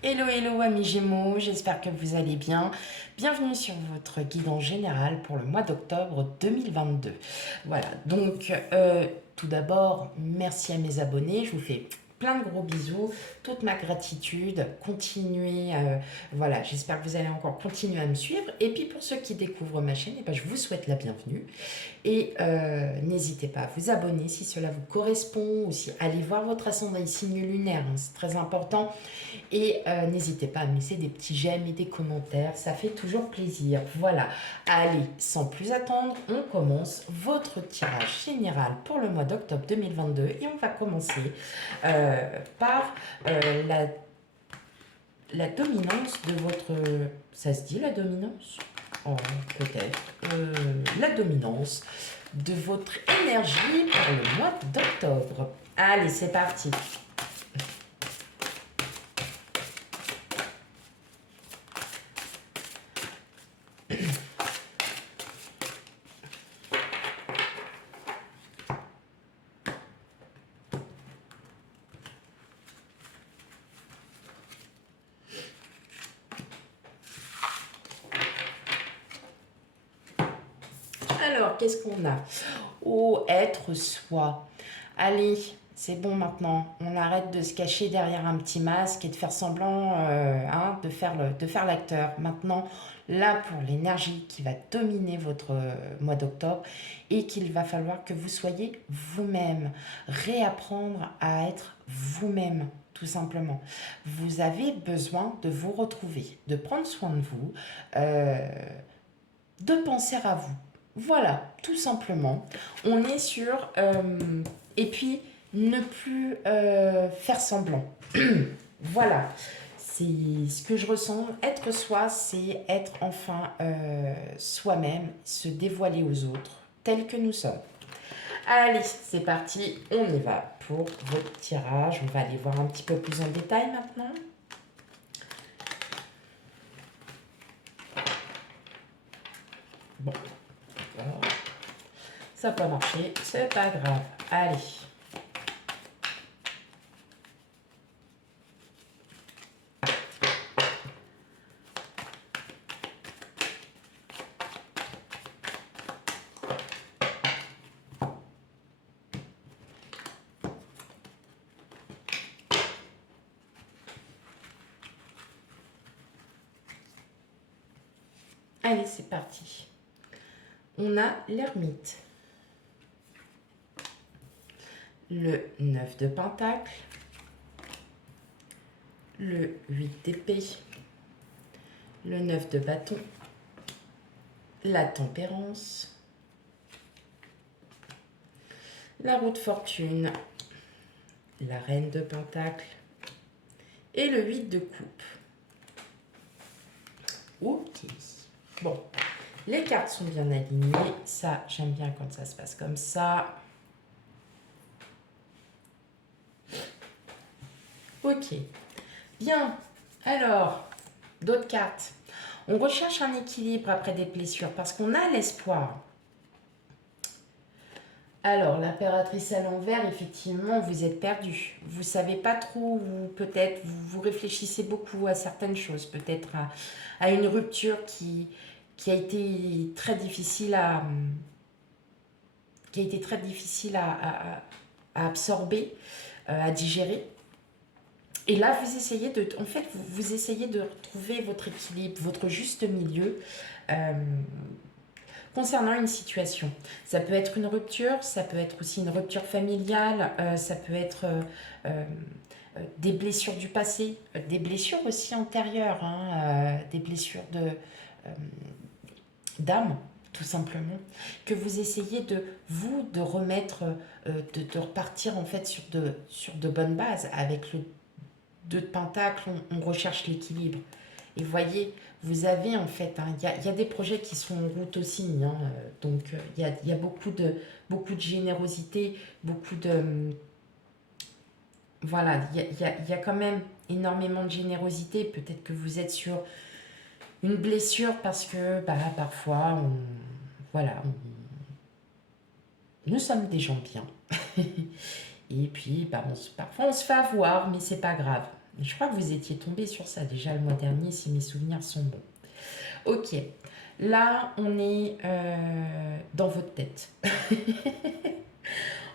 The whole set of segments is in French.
Hello, hello amis Gémeaux, j'espère que vous allez bien. Bienvenue sur votre guide en général pour le mois d'octobre 2022. Voilà, donc tout d'abord, merci à mes abonnés, je vous fais plein de gros bisous, toute ma gratitude, continuez, voilà, j'espère que vous allez encore continuer à me suivre. Et puis pour ceux qui découvrent ma chaîne, eh ben, je vous souhaite la bienvenue. Et n'hésitez pas à vous abonner si cela vous correspond, ou si allez voir votre ascendant et signe lunaire, hein, c'est très important. Et n'hésitez pas à me laisser des petits j'aime et des commentaires, ça fait toujours plaisir. Voilà, allez, sans plus attendre, on commence votre tirage général pour le mois d'octobre 2022 et on va commencer par la dominance de votre... Ça se dit la dominance? Oh, peut-être. La dominance de votre énergie pour le mois d'octobre. Allez, c'est parti. Alors, qu'est-ce qu'on a? Oh, être soi. Allez, c'est bon maintenant. On arrête de se cacher derrière un petit masque et de faire semblant hein, de faire l'acteur. Maintenant, là, pour l'énergie qui va dominer votre mois d'octobre et qu'il va falloir que vous soyez vous-même. Réapprendre à être vous-même, tout simplement. Vous avez besoin de vous retrouver, de prendre soin de vous, de penser à vous. Voilà, tout simplement. On est sur... et puis, ne plus faire semblant. Voilà, c'est ce que je ressens. Être soi, c'est être enfin soi-même, se dévoiler aux autres, tels que nous sommes. Allez, c'est parti, on y va pour votre tirage. On va aller voir un petit peu plus en détail maintenant. Bon, d'accord. Ça n'a pas marché, c'est pas grave. Allez. Allez, c'est parti. On a l'ermite, le 9 de pentacle, le 8 d'épée, le 9 de bâton, la tempérance, la roue de fortune, la reine de pentacle et le 8 de coupe. Ok. Bon, les cartes sont bien alignées. Ça, j'aime bien quand ça se passe comme ça. Ok. Bien. Alors, d'autres cartes. On recherche un équilibre après des blessures parce qu'on a l'espoir. Alors, l'impératrice à l'envers, effectivement, vous êtes perdu. Vous ne savez pas trop, ou peut-être vous réfléchissez beaucoup à certaines choses, peut-être à une rupture qui a été très difficile à absorber, à digérer. Et là, vous essayez de, en fait, vous essayez de retrouver votre équilibre, votre juste milieu concernant une situation. Ça peut être une rupture, ça peut être aussi une rupture familiale, ça peut être des blessures du passé, des blessures aussi antérieures, hein, des blessures d'âme, tout simplement, que vous essayez de remettre, de repartir en fait sur de bonnes bases. Avec le 2 de pentacle, on recherche l'équilibre. Et voyez, vous avez en fait, il y a des projets qui sont en route aussi, hein, donc il y a beaucoup de générosité, beaucoup de... Voilà, il y a quand même énormément de générosité. Peut-être que vous êtes sur une blessure parce que bah, parfois, voilà, nous sommes des gens bien. Et puis, bah, parfois on se fait avoir, mais c'est pas grave. Je crois que vous étiez tombé sur ça déjà le mois dernier, si mes souvenirs sont bons. Ok, là, on est dans votre tête.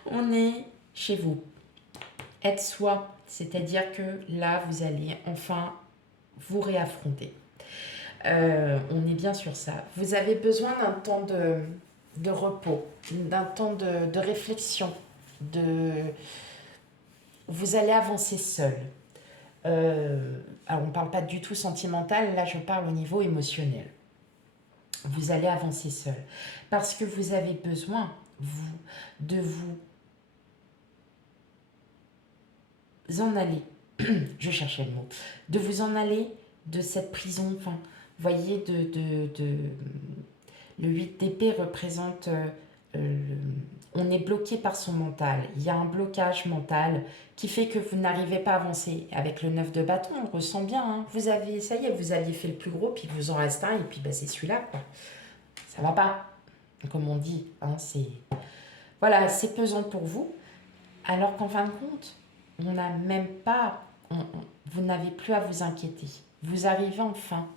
On est chez vous. Être soi, c'est-à-dire que là, vous allez enfin vous réaffronter. On est bien sur ça. Vous avez besoin d'un temps de repos, d'un temps de réflexion. Vous allez avancer seul. Alors, on ne parle pas du tout sentimental, là, je parle au niveau émotionnel. Vous allez avancer seul. Parce que vous avez besoin, vous, de vous en aller. Je cherchais le mot. De vous en aller de cette prison. Enfin, voyez, le 8 d'épée représente... on est bloqué par son mental. Il y a un blocage mental qui fait que vous n'arrivez pas à avancer. Avec le 9 de bâton, on le ressent bien. Hein. Vous avez, ça y est, vous aviez fait le plus gros, puis il vous en reste un, et puis bah, c'est celui-là, quoi. Ça va pas, comme on dit. Hein, voilà, c'est pesant pour vous. Alors qu'en fin de compte, on n'a même pas... vous n'avez plus à vous inquiéter. Vous arrivez enfin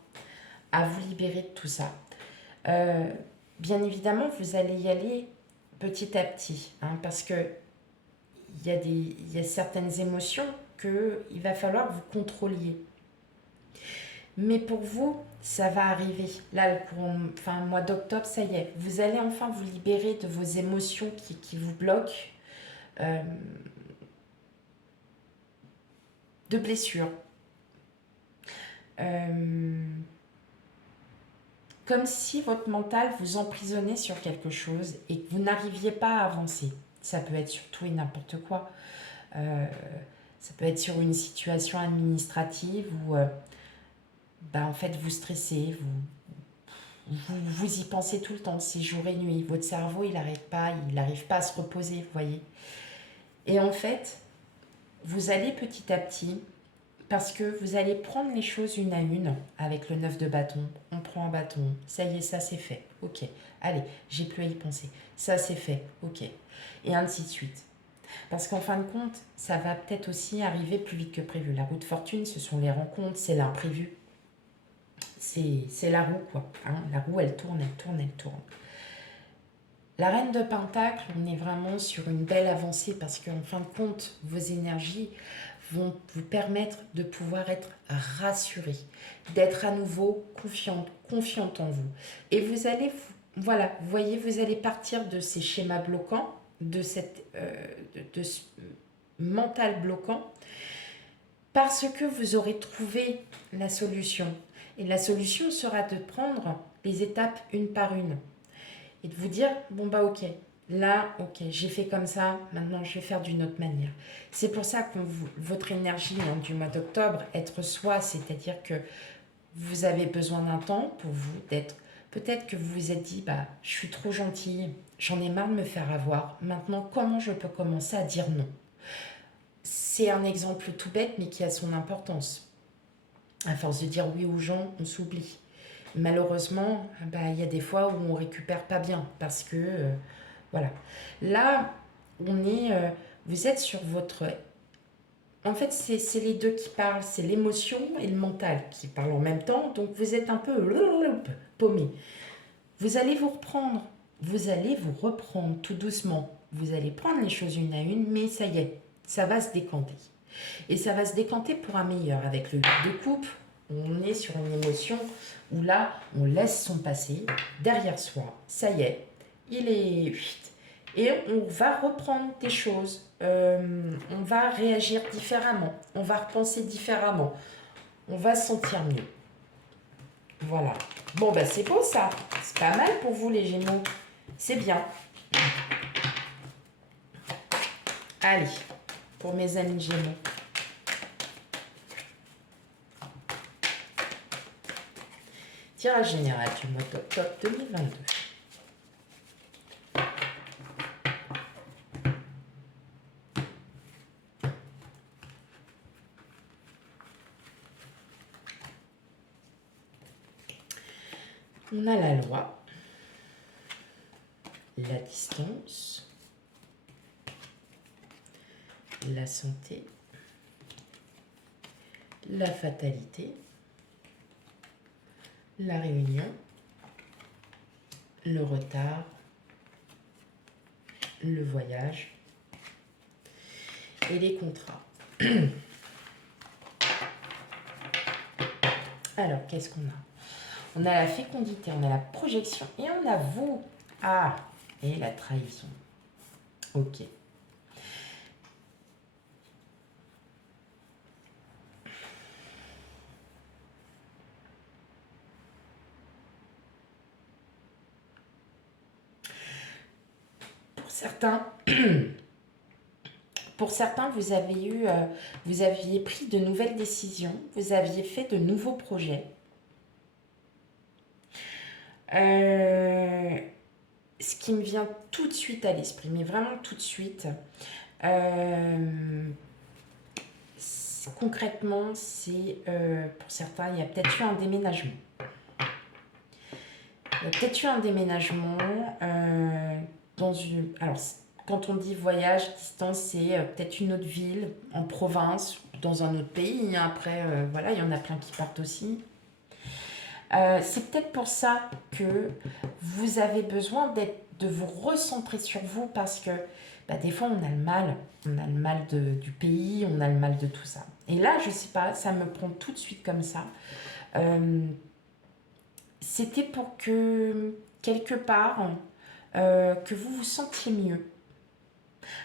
à vous libérer de tout ça. Bien évidemment, vous allez y aller petit à petit, hein, parce que il y a certaines émotions qu'il va falloir que vous contrôliez. Mais pour vous, ça va arriver. Là, le mois d'octobre, ça y est. Vous allez enfin vous libérer de vos émotions qui vous bloquent, de blessures. Comme si votre mental vous emprisonnait sur quelque chose et que vous n'arriviez pas à avancer. Ça peut être sur tout et n'importe quoi. Ça peut être sur une situation administrative où en fait vous stressez, vous y pensez tout le temps, c'est jour et nuit. Votre cerveau, il n'arrive pas à se reposer, vous voyez. Et en fait, vous allez petit à petit, parce que vous allez prendre les choses une à une avec le 9 de bâton. On prend un bâton, ça y est, ça c'est fait, ok. Allez, j'ai plus à y penser, ça c'est fait, ok. Et ainsi de suite. Parce qu'en fin de compte, ça va peut-être aussi arriver plus vite que prévu. La roue de fortune, ce sont les rencontres, c'est l'imprévu. C'est la roue, quoi. Hein, la roue, elle tourne, elle tourne, elle tourne. La reine de Pentacle, on est vraiment sur une belle avancée parce qu'en fin de compte, vos énergies vont vous permettre de pouvoir être rassuré, d'être à nouveau confiante en vous. Et vous allez, voilà, vous voyez, vous allez partir de ces schémas bloquants, de ce mental bloquant, parce que vous aurez trouvé la solution. Et la solution sera de prendre les étapes une par une et de vous dire, bon bah ok, là, ok, j'ai fait comme ça, maintenant je vais faire d'une autre manière. C'est pour ça que votre énergie du mois d'octobre, être soi, c'est-à-dire que vous avez besoin d'un temps pour vous d'être... Peut-être que vous vous êtes dit, bah, je suis trop gentille, j'en ai marre de me faire avoir, maintenant comment je peux commencer à dire non? C'est un exemple tout bête, mais qui a son importance. À force de dire oui aux gens, on s'oublie. Malheureusement, il y a des fois où on récupère pas bien parce que voilà. Là, vous êtes sur votre... En fait, c'est les deux qui parlent, c'est l'émotion et le mental qui parlent en même temps, donc vous êtes un peu paumé. Vous allez vous reprendre tout doucement. Vous allez prendre les choses une à une, mais ça y est, ça va se décanter. Et ça va se décanter pour un meilleur. Avec le 8 de coupe, on est sur une émotion où là, on laisse son passé derrière soi. Ça y est, il est... Et on va reprendre des choses. On va réagir différemment. On va repenser différemment. On va se sentir mieux. Voilà. Bon, c'est beau ça. C'est pas mal pour vous les Gémeaux. C'est bien. Allez, pour mes amis Gémeaux. Tirage général du mois d'octobre 2022. On a la loi, la distance, la santé, la fatalité, la réunion, le retard, le voyage et les contrats. Alors, qu'est-ce qu'on a? On a la fécondité, on a la projection et on a vous. Ah, et la trahison. Ok. Pour certains, vous aviez pris de nouvelles décisions, vous aviez fait de nouveaux projets. Ce qui me vient tout de suite à l'esprit, mais vraiment tout de suite, concrètement, c'est pour certains, il y a peut-être eu un déménagement. Il y a peut-être eu un déménagement dans une... Alors, quand on dit voyage, distance, c'est peut-être une autre ville, en province, dans un autre pays. Après, voilà, il y en a plein qui partent aussi. C'est peut-être pour ça que vous avez besoin de vous recentrer sur vous parce que des fois on a le mal du pays, on a le mal de tout ça. Et là, je sais pas, ça me prend tout de suite comme ça. C'était pour que quelque part que vous vous sentiez mieux.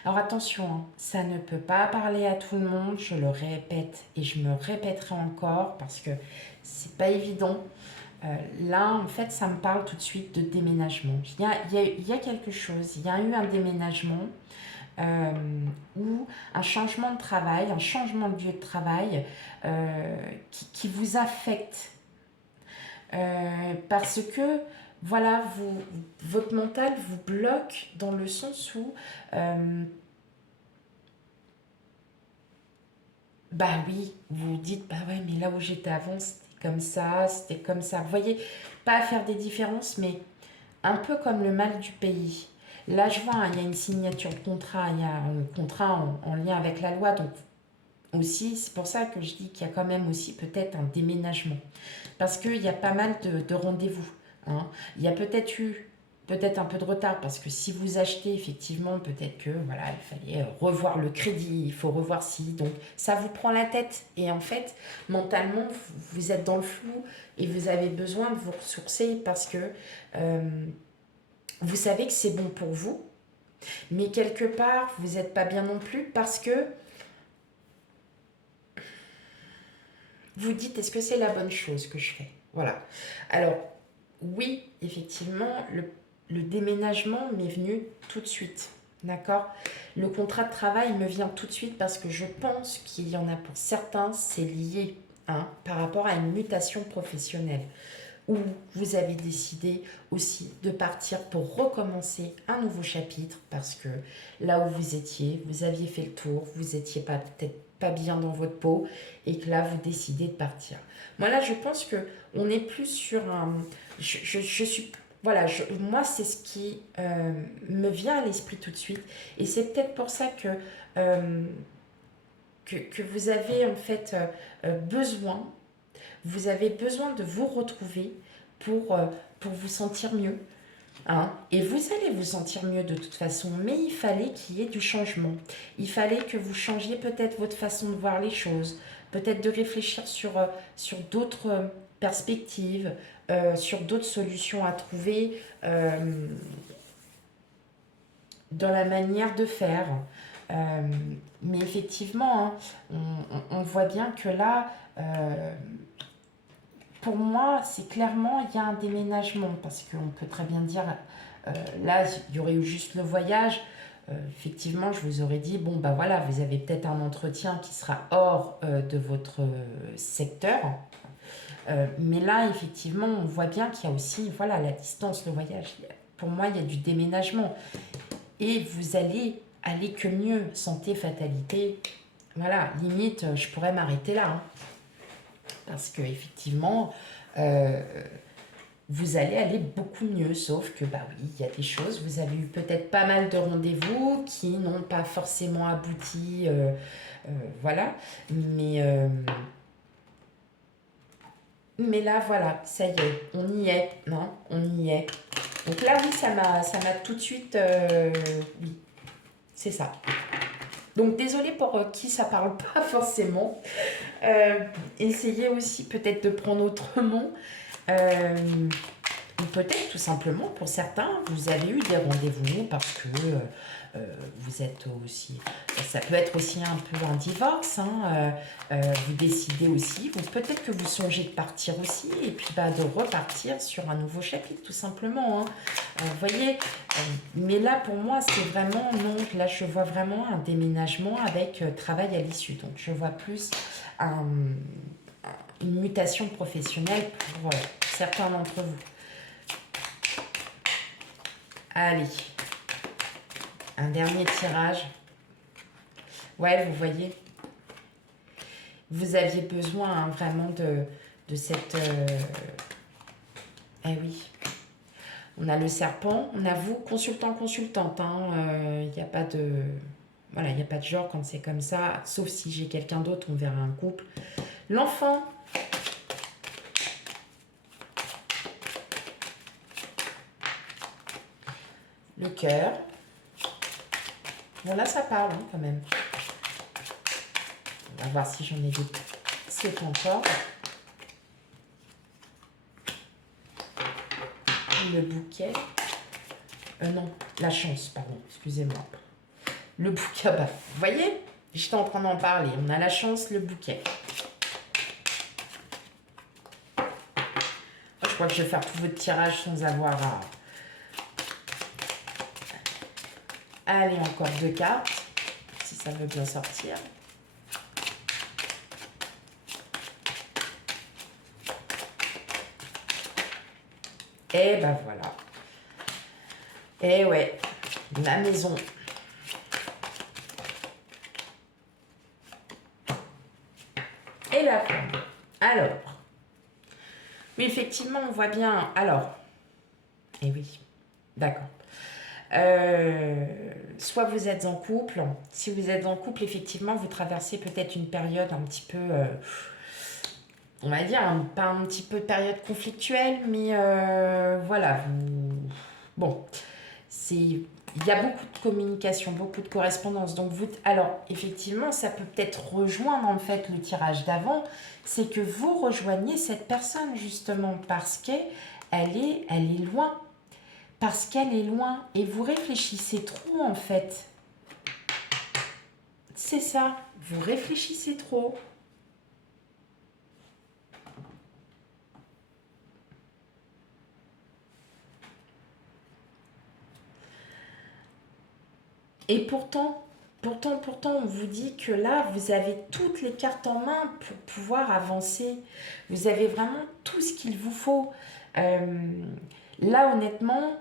Alors attention, hein, ça ne peut pas parler à tout le monde, je le répète et je me répéterai encore parce que c'est pas évident. Là, en fait, ça me parle tout de suite de déménagement. Il y a quelque chose, il y a eu un déménagement ou un changement de travail, un changement de lieu de travail qui vous affecte. Parce que, voilà, votre mental vous bloque dans le sens où, bah oui, vous vous dites, bah ouais, mais là où j'étais avant, c'était comme ça. Vous voyez, pas à faire des différences, mais un peu comme le mal du pays. Là, je vois, hein, il y a une signature de contrat, il y a un contrat en lien avec la loi, donc aussi, c'est pour ça que je dis qu'il y a quand même aussi peut-être un déménagement. Parce qu'il y a pas mal de rendez-vous. Hein. Il y a peut-être eu un peu de retard parce que si vous achetez effectivement peut-être que voilà il fallait revoir le crédit, il faut revoir si donc ça vous prend la tête et en fait mentalement vous êtes dans le flou et vous avez besoin de vous ressourcer parce que vous savez que c'est bon pour vous mais quelque part vous n'êtes pas bien non plus parce que vous dites est-ce que c'est la bonne chose que je fais, voilà. Alors oui effectivement le déménagement m'est venu tout de suite, d'accord. Le contrat de travail me vient tout de suite parce que je pense qu'il y en a pour certains, c'est lié par rapport à une mutation professionnelle où vous avez décidé aussi de partir pour recommencer un nouveau chapitre parce que là où vous aviez fait le tour, vous étiez peut-être pas bien dans votre peau et que là vous décidez de partir. Moi là je pense que on est plus sur un... Je suis... Voilà, moi c'est ce qui me vient à l'esprit tout de suite et c'est peut-être pour ça que vous avez en fait besoin, vous avez besoin de vous retrouver pour vous sentir mieux. Hein. Et vous allez vous sentir mieux de toute façon, mais il fallait qu'il y ait du changement. Il fallait que vous changiez peut-être votre façon de voir les choses, peut-être de réfléchir sur d'autres perspectives, sur d'autres solutions à trouver dans la manière de faire. Mais effectivement, hein, on voit bien que là, pour moi, c'est clairement, il y a un déménagement, parce qu'on peut très bien dire, là, il y aurait eu juste le voyage. Effectivement, je vous aurais dit, bon, bah voilà, vous avez peut-être un entretien qui sera hors de votre secteur. Mais là, effectivement, on voit bien qu'il y a aussi, voilà, la distance, le voyage. Pour moi, il y a du déménagement. Et vous allez aller que mieux, santé, fatalité. Voilà, limite, je pourrais m'arrêter là. Hein. Parce que effectivement, vous allez aller beaucoup mieux. Sauf que, bah oui, il y a des choses. Vous avez eu peut-être pas mal de rendez-vous qui n'ont pas forcément abouti. Voilà. Mais Mais là, voilà, ça y est, on y est, non, on y est. Donc là, oui, ça m'a tout de suite, oui, c'est ça. Donc désolée pour qui ça parle pas forcément. Euh, Essayez aussi peut-être de prendre autrement. Euh, ou peut-être tout simplement pour certains, vous avez eu des rendez-vous parce que vous êtes aussi, ça peut être aussi un peu un divorce, hein, vous décidez aussi, ou peut-être que vous songez de partir aussi et puis bah, de repartir sur un nouveau chapitre tout simplement. Hein. Vous voyez, mais là pour moi c'est vraiment, non, là je vois vraiment un déménagement avec travail à l'issue, donc je vois plus un, une mutation professionnelle pour certains d'entre vous. Allez, un dernier tirage. Ouais, vous voyez, vous aviez besoin hein, vraiment de cette... Eh oui, on a le serpent, on a vous, consultant, consultante. Il n'y a pas de... Voilà, il n'y a pas de genre quand c'est comme ça, sauf si j'ai quelqu'un d'autre, on verra un couple. L'enfant. Le cœur. Bon, là, ça parle hein, quand même. On va voir si j'en ai des. C'est encore. Le bouquet. Non, la chance, pardon, excusez-moi. Le bouquet, bah, vous voyez, j'étais en train d'en parler. On a la chance, le bouquet. Je crois que je vais faire tout votre tirage sans avoir à... Allez, encore 2 cartes, si ça veut bien sortir. Et ben voilà. Et ouais, la maison. Et la femme. Alors, oui, effectivement, on voit bien. Alors, et oui, d'accord. Soit vous êtes en couple. Si vous êtes en couple, effectivement, vous traversez peut-être une période un petit peu, on va dire, pas un petit peu période conflictuelle, mais voilà. Bon, il y a beaucoup de communication, beaucoup de correspondance. Donc vous, alors effectivement, ça peut peut-être rejoindre en fait le tirage d'avant, c'est que vous rejoignez cette personne justement parce elle est loin. Parce qu'elle est loin et vous réfléchissez trop en fait. C'est ça, vous réfléchissez trop. Et pourtant, on vous dit que là, vous avez toutes les cartes en main pour pouvoir avancer. Vous avez vraiment tout ce qu'il vous faut. Là, honnêtement,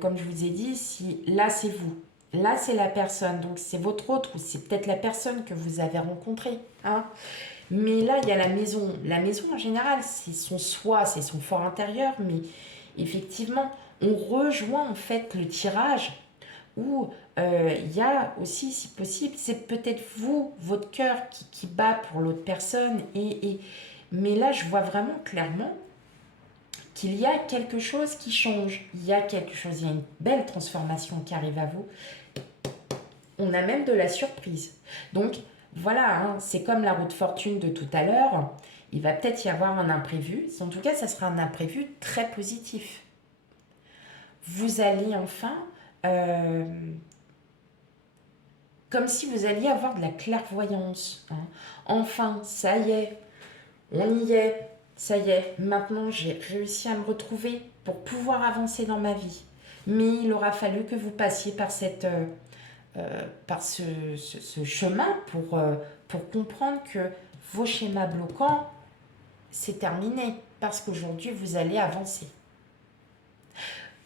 comme je vous ai dit, si là, c'est vous. Là, c'est la personne. Donc, c'est votre autre ou c'est peut-être la personne que vous avez rencontrée. Hein. Mais là, il y a la maison. La maison, en général, c'est son soi, c'est son fort intérieur. Mais effectivement, on rejoint en fait le tirage où il y a aussi, si possible, c'est peut-être vous, votre cœur qui bat pour l'autre personne. Mais là, je vois vraiment clairement qu'il y a quelque chose qui change. Il y a quelque chose, il y a une belle transformation qui arrive à vous. On a même de la surprise. Donc, voilà, hein, c'est comme la roue de fortune de tout à l'heure. Il va peut-être y avoir un imprévu. En tout cas, ça sera un imprévu très positif. Vous allez enfin... comme si vous alliez avoir de la clairvoyance. Hein. Enfin, ça y est, on y est, ça y est, maintenant j'ai réussi à me retrouver pour pouvoir avancer dans ma vie. Mais il aura fallu que vous passiez par, par ce chemin pour comprendre que vos schémas bloquants, c'est terminé, parce qu'aujourd'hui vous allez avancer.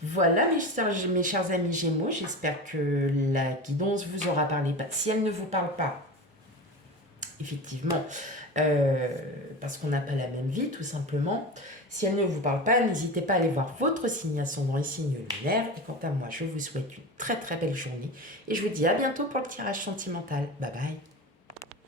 Voilà mes chers amis Gémeaux, j'espère que la guidance vous aura parlé. Si elle ne vous parle pas, effectivement, parce qu'on n'a pas la même vie tout simplement, si elle ne vous parle pas, n'hésitez pas à aller voir votre signe ascendant et signe lunaire. Et quant à moi, je vous souhaite une très très belle journée et je vous dis à bientôt pour le tirage sentimental. Bye bye.